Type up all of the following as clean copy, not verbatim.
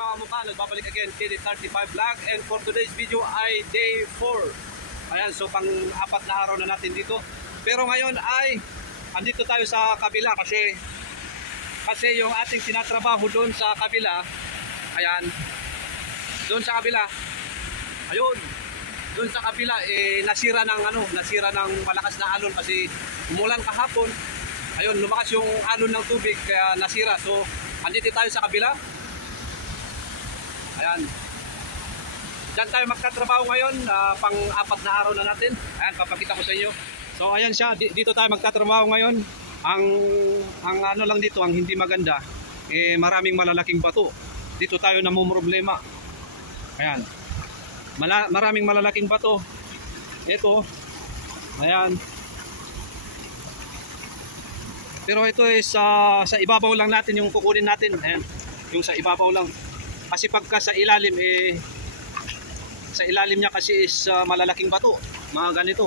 mga mukha, nagbabalik again KD35 Vlog, and for today's video ay day 4. Ayan, so pang-apat na araw na natin dito. Pero ngayon ay andito tayo sa kabila kasi yung ating tinatrabaho doon sa kabila, ayan, doon sa kabila, ayun, doon sa kabila nasira ng malakas na alon kasi umulan kahapon. Ayun, lumakas yung alon ng tubig kaya nasira. So andito tayo sa kabila. Ayan, diyan tayo magtatrabaho ngayon, pang-apat na araw na natin. Ayan, papakita ko sa inyo. So ayan siya, dito tayo magtatrabaho ngayon. Ang ano lang dito, ang hindi maganda, maraming malalaking bato. Dito tayo namumroblema. Ayan, maraming malalaking bato. Ito, ayan. Pero ito is sa ibabaw lang natin yung kukunin natin. Ayan, yung sa ibabaw lang. Kasi pagka sa ilalim, sa ilalim niya kasi is malalaking bato, mga ganito.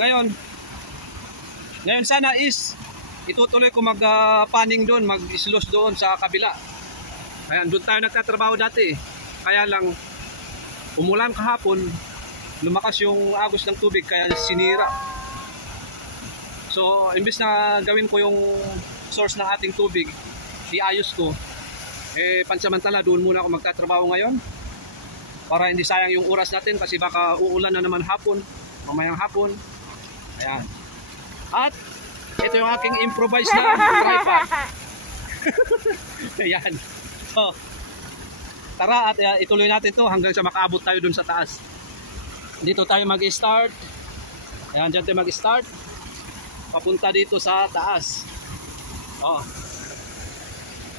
Ngayon sana is itutuloy ko mag-panning doon, mag-islos doon sa kabila. Ayan, doon tayo nagtatrabaho dati. Kaya lang umulan kahapon, lumakas yung agos ng tubig kaya sinira. So imbes na gawin ko yung source ng ating tubig, iayos ko, pansamantala doon muna ako magtatrabaho ngayon para hindi sayang yung oras natin kasi baka uulan na naman hapon, mamayang hapon. Ayan. At ito yung aking improvised na tripod. Ayan. So tara at ituloy natin to hanggang sa makaabot tayo dun sa taas. Dito tayo mag-start. Ayan, dyan tayo mag-start papunta dito sa taas.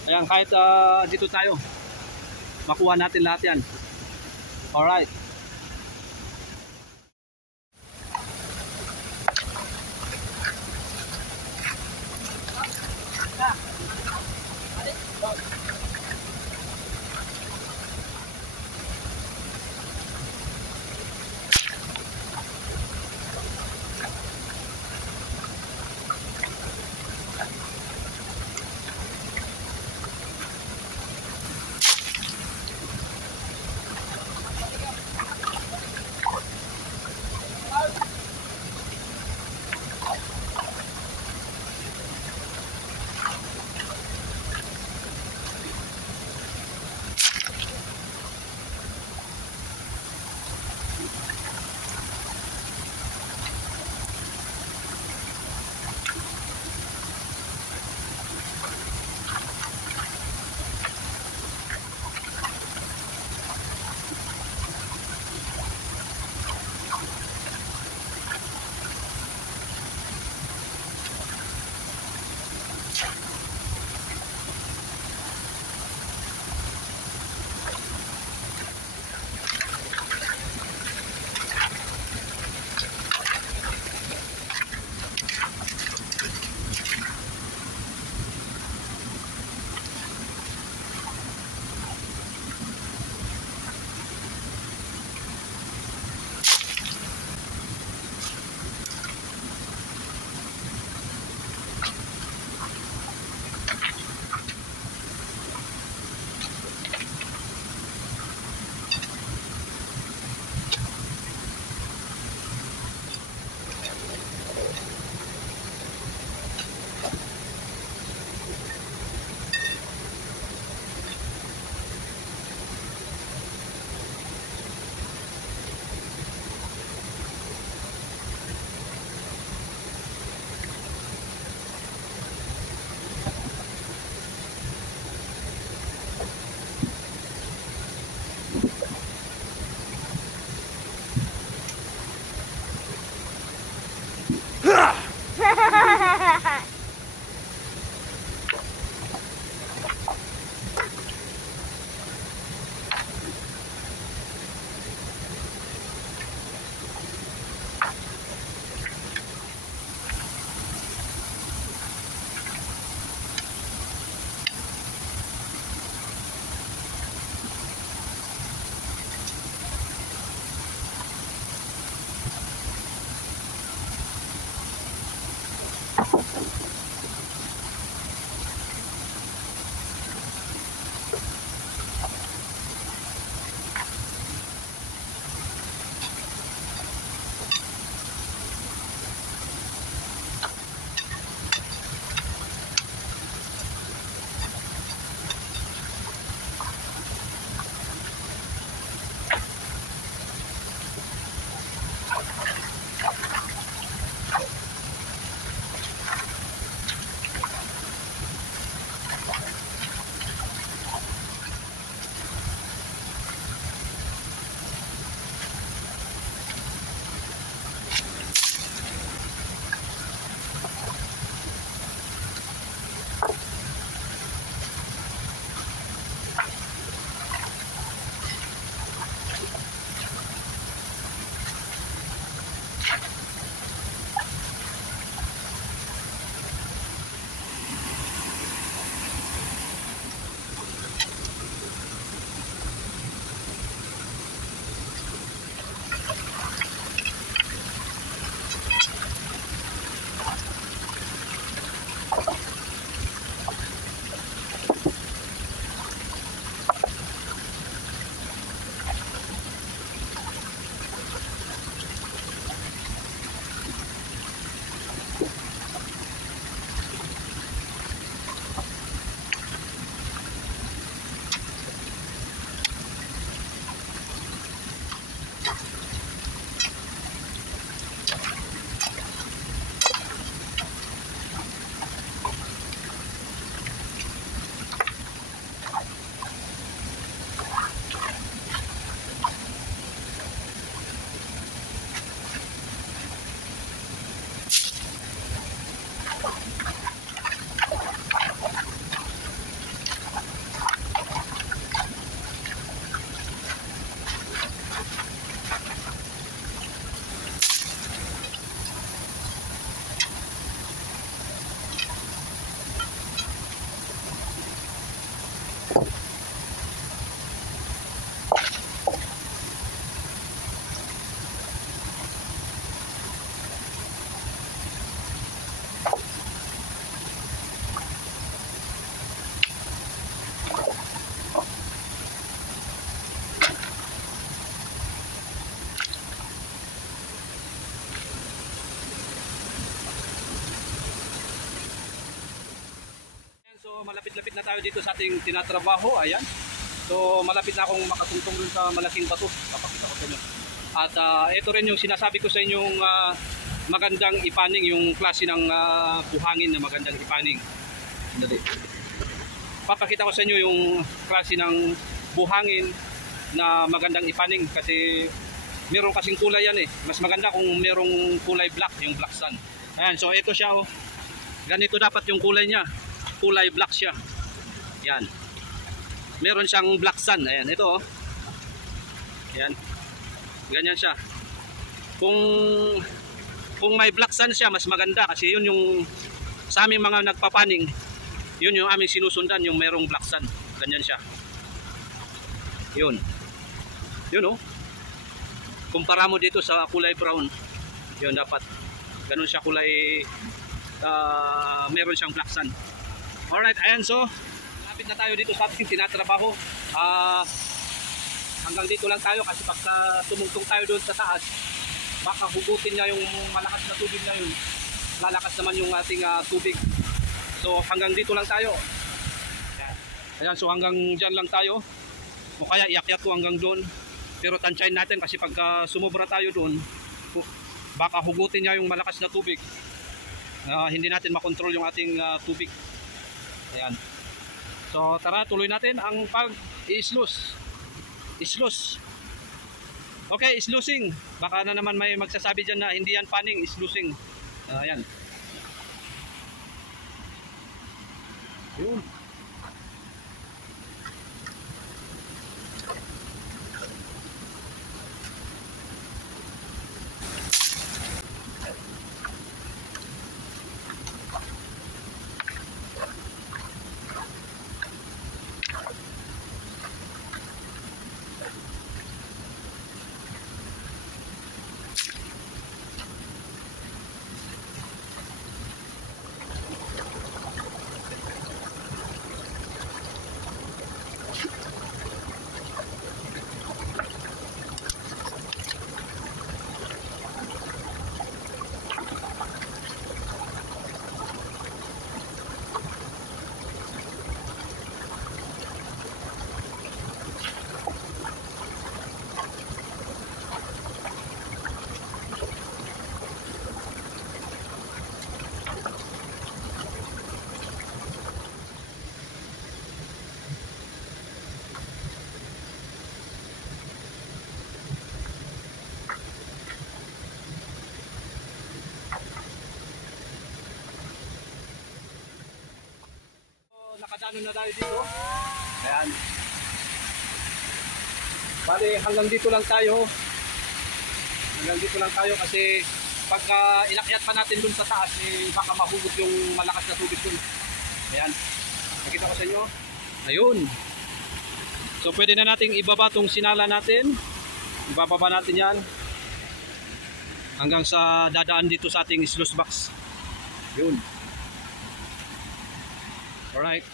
Ayan, kahit dito tayo makuha natin lahat yan. Alright. malapit-lapit na tayo dito sa ating tinatrabaho. Ayan. So malapit na akong makatungtong dun sa malaking bato. Papakita ko sa inyo. At ito rin yung sinasabi ko sa inyong magandang ipaning, yung klase ng buhangin na magandang ipaning. Dali. Papakita ko sa inyo yung klase ng buhangin na magandang ipaning kasi meron kasing kulay yan eh. Mas maganda kung merong kulay black, yung black sun. Ayan, so ito siya oh. Ganito dapat yung kulay niya. Kulay black siya. Yan. Meron siyang black sun. Ayan, ito oh. Ayan. Ganyan siya. Kung may black sun siya, mas maganda kasi yun yung sa aming mga nagpapaning, yun yung aming sinusundan, yung merong black sun. Ganyan siya. Yun. Yun oh. Kumpara mo dito sa kulay brown. Yun dapat. Ganun siya kulay meron siyang black sun. Alright, ayan, so lapit na tayo dito sa ating tinatrabaho. Hanggang dito lang tayo kasi pagka tumungtong tayo doon sa taas, baka hugutin niya yung malakas na tubig na yun. Lalakas naman yung ating tubig. So hanggang dito lang tayo. Ayan, so hanggang dyan lang tayo. O kaya iakyat ko hanggang doon. Pero tansyahin natin kasi pagka sumobra tayo doon, baka hugutin niya yung malakas na tubig. Hindi natin makontrol yung ating tubig. Ayan. So tara, tuloy natin ang pag-i-sluice. Isluice. Okay, isluicing. Baka na naman may magsasabi dyan na hindi yan paning, isluicing. Ayan. Yun. Nakadano na tayo dito. Ayan. Bale, hanggang dito lang tayo. Hanggang dito lang tayo kasi pagka inakyat pa natin dun sa taas, baka mahugot yung malakas na tubig dun. Ayan. Nakita ko sa inyo. Ayun. So pwede na nating ibaba tong sinala natin. Ibababa natin yan hanggang sa dadaan dito sa ating sluice box. Yun. Alright.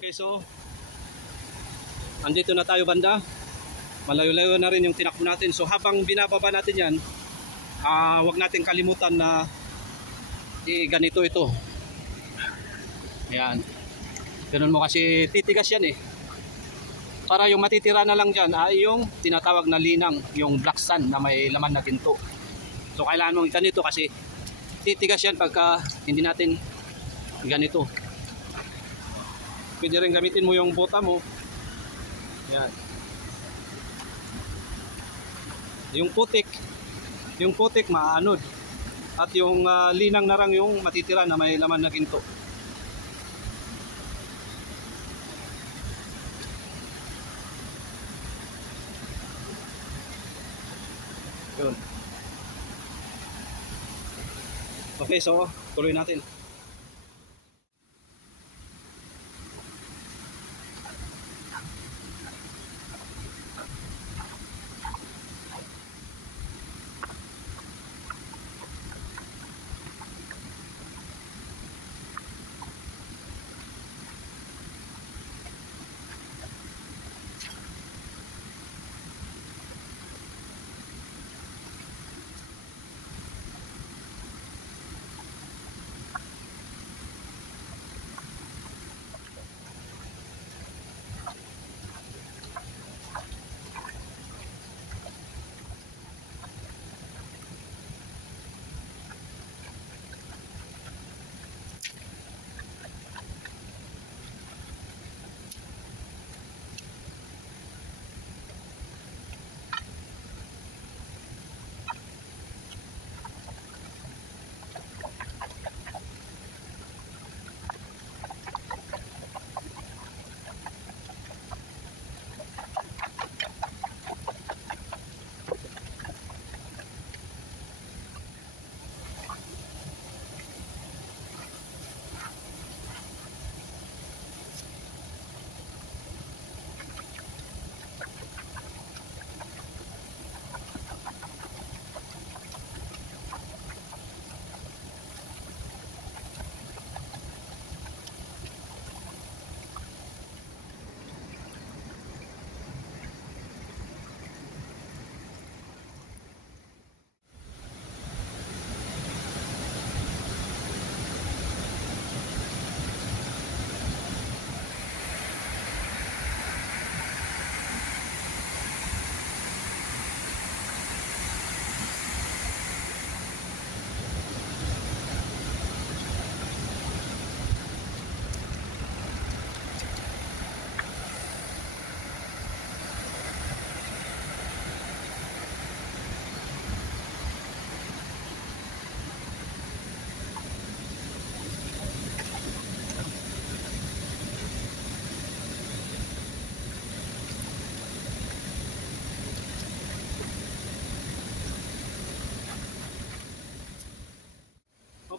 Okay, so andito na tayo banda. Malayo-layo na rin yung tinakbo natin. So habang binababa natin yan, huwag natin kalimutan na ganito ito. Ayan. Ganun mo kasi titigas yan eh. Para yung matitira na lang dyan ay yung tinatawag na linang, yung black sand na may laman na ginto. So kailangan mong ganito kasi titigas yan pagka hindi natin ganito. Pwede rin gamitin mo yung bota mo. Yan. Yung putik maanod. At yung linang na lang yung matitira na may laman na ginto. Yun. Okay, so tuloy natin.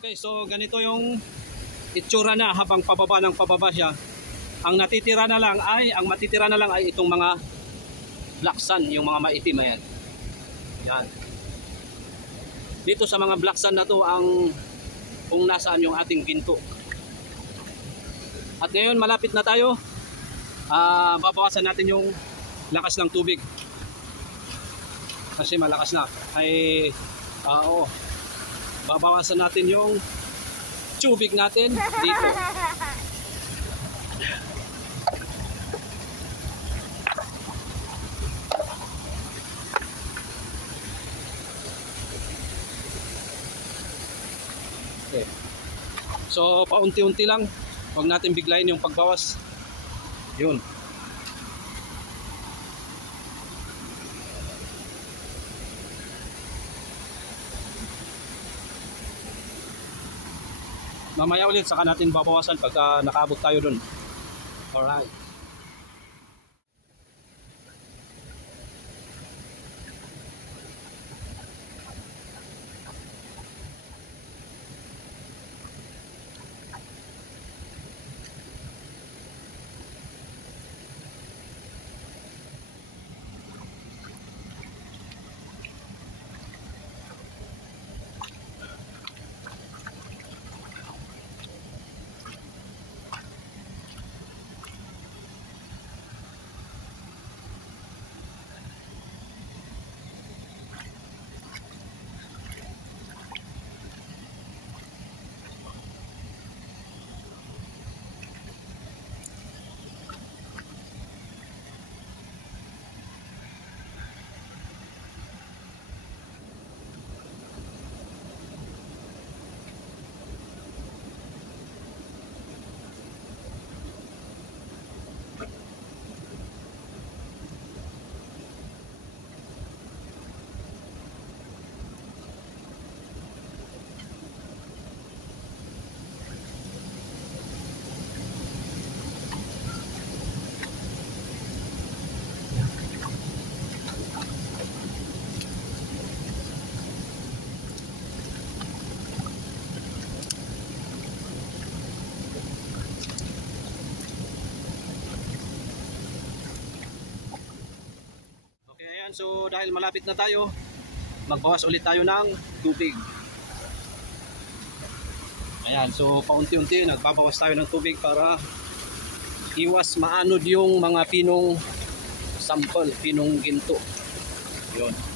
Okay, so ganito yung itsura na habang pababa ng pababa siya. Ang matitira na lang ay itong mga black sand, yung mga maitim ayan. Yan. Dito sa mga black sand na to ang kung nasaan yung ating ginto. At ngayon malapit na tayo. Babawasan natin yung lakas ng tubig. Kasi malakas na. Oo. Babawasan natin yung tubig natin dito. Okay. So paunti-unti lang. Huwag natin biglayin yung pagbawas. Yun. Mamaya ulit saka natin babawasan pagka nakaabot tayo dun. Alright. so dahil malapit na tayo, magbawas ulit tayo ng tubig. Ayan, so paunti-unti nagbabawas tayo ng tubig para iwas maanod yung mga pinong sample, pinong ginto. Yun.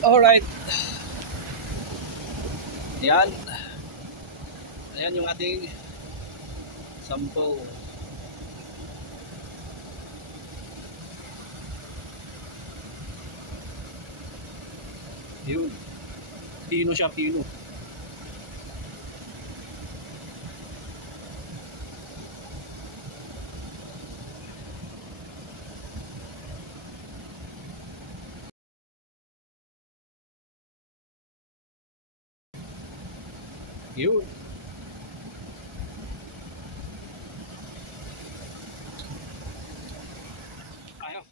Alright. Yan. Ayan yung ating sample. Yun. Pino siya, pino. Yun. Ayaw.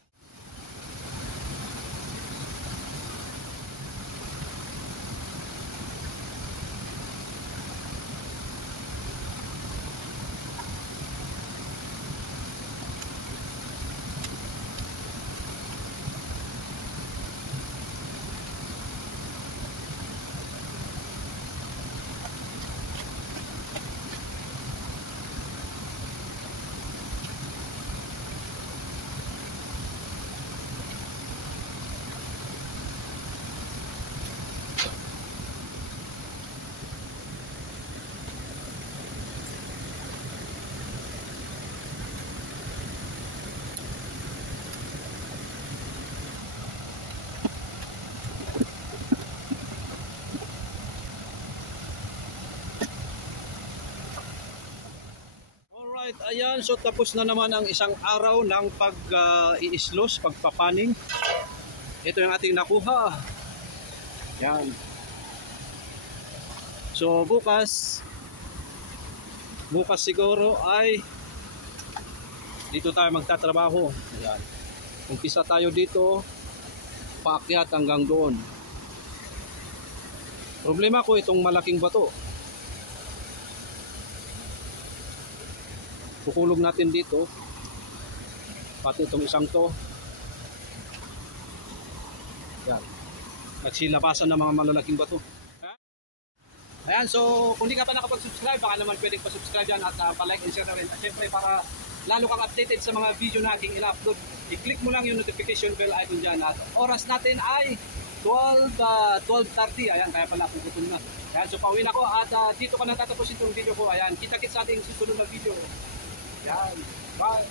Alright, ayan. So tapos na naman ang isang araw ng pag-iislos, pagpapaning. Ito yung ating nakuha. Yan. So bukas siguro ay dito tayo magtatrabaho. Ayan. Umpisa tayo dito, paakyat hanggang doon. Problema ko itong malaking bato. Kukulog natin dito. Pati itong isang to. Yan. Nagsilabasan ng mga malalaking bato. Ayan, so kung di ka pa nakapag-subscribe, baka naman pwedeng pa-subscribe yan at pa-like and share na rin. At syempre para lalo kang updated sa mga video na aking ina-upload, i-click mo lang yung notification bell icon dyan. At oras natin ay 12:30. Ayan, kaya pala puputul na. Ayan, so pauwi na ko at dito ko na tatapusin itong video ko. Ayan, kita-kits sa ating susunod na video. Ayan, bye!